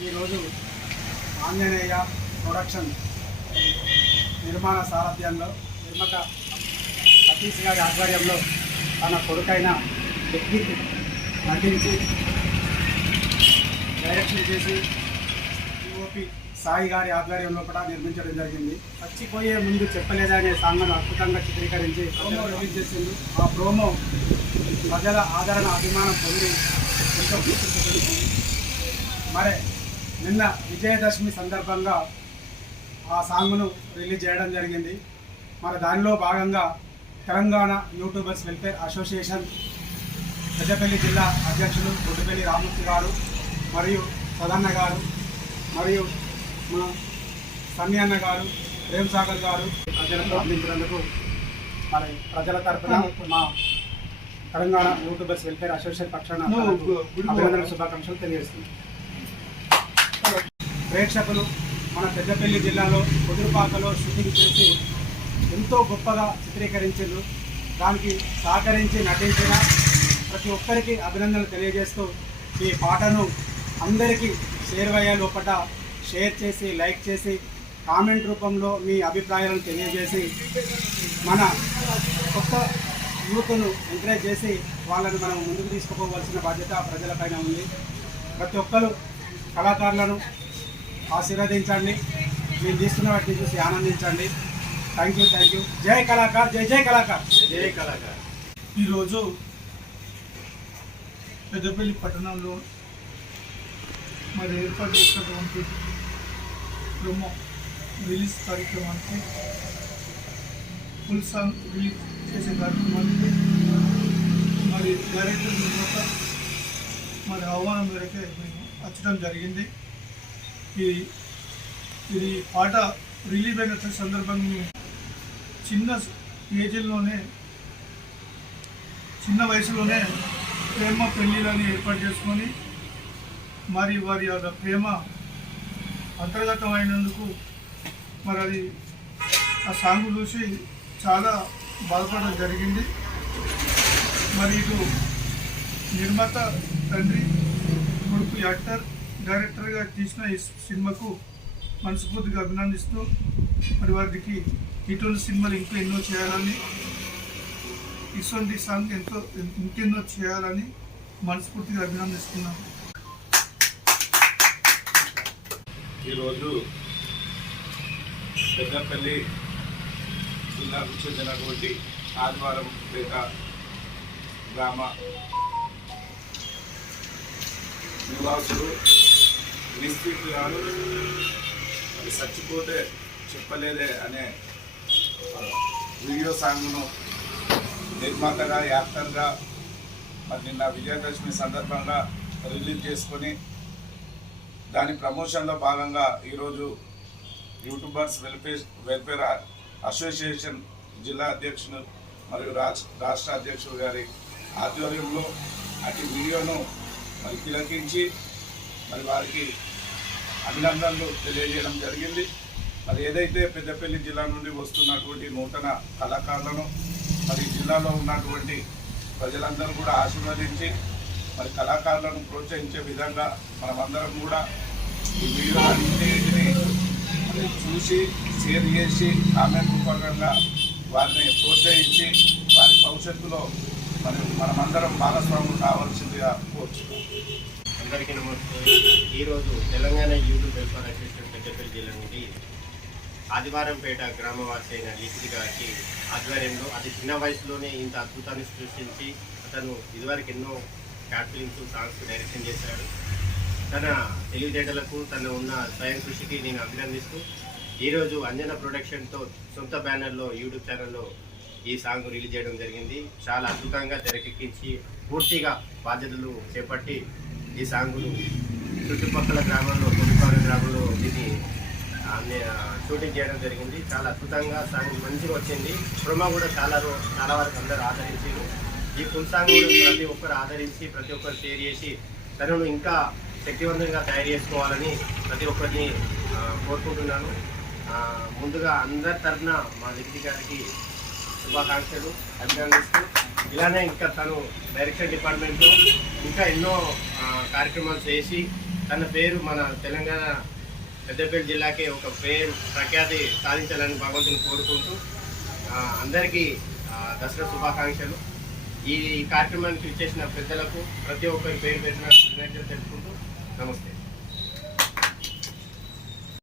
ఈరోజు ఆంజనేయ ప్రొడక్షన్ నిర్మాణ సారథ్యంలో నిర్మత సతీష్ గారి ఆధ్వర్యంలో తన కొడుకైన టెక్నిక్ నటించి డైరెక్షన్ చేసి ఈఓపి సాయి గారి ఆధ్వర్యంలో కూడా నిర్మించడం జరిగింది. చచ్చిపోయే ముందు చెప్పలేదా అనే సాంగ్ను అద్భుతంగా చిత్రీకరించి ప్రోమో రిలీజ్ చేసింది ఆ ప్రోమో ప్రజల ఆదరణ అభిమానం పొంది ఎంతో మరి నిన్న విజయదశమి సందర్భంగా ఆ సాంగ్ను రిలీజ్ చేయడం జరిగింది. మరి దానిలో భాగంగా Telangana youtubers welfare association Peddapalli జిల్లా అధ్యక్షులు బొడ్డుపల్లి రామూర్తి గారు మరియు సదన్న గారు మరియు మా సన్ని అన్న గారు ప్రేమ్ సాగర్ గారు ప్రజలకు అందించినందుకు మరి ప్రజల తరపున మా తెలంగాణ యూట్యూబర్స్ వెల్ఫేర్ అసోసియేషన్ పక్షాన అభినందన శుభాకాంక్షలు తెలియజేస్తున్నాను. ప్రేక్షకులు మన పెద్దపల్లి జిల్లాలో కుదురుపాకలో షూటింగ్ చేసి ఎంతో గొప్పగా చిత్రీకరించారు దానికి సహకరించి నటించిన ప్రతి ఒక్కరికి అభినందనలు తెలియజేస్తూ ఈ పాటను అందరికీ షేర్ అయ్యే లోపల షేర్ చేసి లైక్ చేసి కామెంట్ రూపంలో మీ అభిప్రాయాలను తెలియజేసి మన కొత్త యూత్ను ఎంకరేజ్ చేసి వాళ్ళని మనం ముందుకు తీసుకుపోవాల్సిన బాధ్యత ప్రజలపైన ఉంది. ప్రతి ఒక్కరు కళాకారులను ఆశీర్వదించండి. మేము తీసుకున్న వాటిని చూసి ఆనందించండి. థ్యాంక్ యూ థ్యాంక్ యూ జై కళాకార్ జై జై కళాకార్. జయ కళాకారు. ఈరోజు పెద్దపల్లి పట్టణంలో మరి ఏర్పాటు చేసినటువంటి ప్రొమో రిలీజ్ కార్యక్రమానికి ఫుల్ సాంగ్ రిలీజ్ చేసే కార్యక్రమానికి మరి డైరెక్టర్ నిర్మాత మరి ఆహ్వానం మేరకే మేము వచ్చడం జరిగింది. ఇది ఇది పాట రిలీజ్ అయిన సందర్భంగా చిన్న ఏజ్లోనే చిన్న వయసులోనే ప్రేమ పెళ్ళిళ్ళని ఏర్పాటు చేసుకొని మరి వారి యొక్క ప్రేమ అంతర్గతమైనందుకు మరి అది ఆ సాంగ్ చూసి చాలా బాధపడడం జరిగింది. మరి ఇటు నిర్మాత తండ్రి కొడుకు యాక్టర్ డైరెక్టర్గా తీసిన ఈ సినిమాకు మనస్ఫూర్తిగా అభినందిస్తూ మరి వారికి ఇటువంటి సినిమాలు ఇంకా ఎన్నో చేయాలని ఇటువంటి సాంగ్ ఎంతో ఇంకెన్నో చేయాలని మనస్ఫూర్తిగా అభినందిస్తున్నాను. ఈరోజు పెద్దపల్లి జిల్లాకు చెందినటువంటి ఆదివారం పేట గ్రామ నివాసులు నిశ్చిత్ కాదు అది చచ్చిపోతే చెప్పలేదే అనే వీడియో సాంగ్ను నిర్మాతగా యాక్టర్గా మరి నిన్న విజయదశమి సందర్భంగా రిలీజ్ చేసుకొని దాని ప్రమోషన్లో భాగంగా ఈరోజు యూట్యూబర్స్ వెల్ఫేర్ వెల్ఫేర్ అసోసియేషన్ జిల్లా అధ్యక్షుడు మరియు రాష్ట్ర అధ్యక్షుడు గారి ఆధ్వర్యంలో అటు వీడియోను మరి తిలకించి మరి వారికి అభినందనలు తెలియజేయడం జరిగింది. మరి ఏదైతే పెద్దపల్లి జిల్లా నుండి వస్తున్నటువంటి నూతన కళాకారులను మరి జిల్లాలో ఉన్నటువంటి ప్రజలందరూ కూడా ఆశీర్వదించి మరి కళాకారులను ప్రోత్సహించే విధంగా మనమందరం కూడా ఈ వీడియో అన్నింటిని చూసి షేర్ చేసి కామెంట్ రూపకంగా వారిని ప్రోత్సహించి వారి భవిష్యత్తులో మరి మనమందరం భాగస్వాములు కావాల్సిందిగా కోరుచున్నాం. అందరికీ నమస్తే ఈరోజు Telangana YouTube welfare association Peddapalli జిల్లా నుండి ఆదివారంపేట గ్రామవాసి అయిన లిఖిత్ గారికి ఆధ్వర్యంలో అతి చిన్న వయసులోనే ఇంత అద్భుతాన్ని సృష్టించి అతను ఇదివరకు ఎన్నో షార్ట్ ఫిలిమ్స్ సాంగ్స్ డైరెక్షన్ చేశాడు. తన తెలివితేటలకు తన ఉన్న స్వయం కృషికి నేను అభినందిస్తూ ఈరోజు అంజన ప్రొడక్షన్తో సొంత బ్యానర్లో యూట్యూబ్ ఛానల్లో ఈ సాంగ్ రిలీజ్ చేయడం జరిగింది. చాలా అద్భుతంగా తెరకెక్కించి పూర్తిగా బాధ్యతలు చేపట్టి ఈ సాంగును చుట్టుపక్కల గ్రామంలో కొద్దిపాల గ్రామంలో దీన్ని షూటింగ్ చేయడం జరిగింది. చాలా అద్భుతంగా సాంగ్ మంచిగా వచ్చింది. ప్రోమో కూడా చాలా చాలా వరకు అందరూ ఆదరించారు. ఈ ఫుల్ సాంగ్ కూడా ప్రతి ఒక్కరు ఆదరించి ప్రతి ఒక్కరు షేర్ చేసి తనను ఇంకా శక్తివంతంగా తయారు చేసుకోవాలని ప్రతి ఒక్కరిని కోరుకుంటున్నాను. ముందుగా అందరి తరఫున మా లిఖితి గారికి శుభాకాంక్షలు అభినందిస్తూ ఇలానే ఇంకా తను డైరెక్షన్ డిపార్ట్మెంట్లో ఇంకా ఎన్నో కార్యక్రమాలు చేసి తన పేరు మన తెలంగాణ పెద్దపల్లి జిల్లాకి ఒక పేరు ప్రఖ్యాతి సాధించాలని భగవంతుని కోరుకుంటూ అందరికీ దసరా శుభాకాంక్షలు. ఈ కార్యక్రమానికి ఇచ్చేసిన పెద్దలకు ప్రతి ఒక్కరి పేరు పెట్టిన కృతజ్ఞతలు తెలుపుకుంటూ నమస్తే.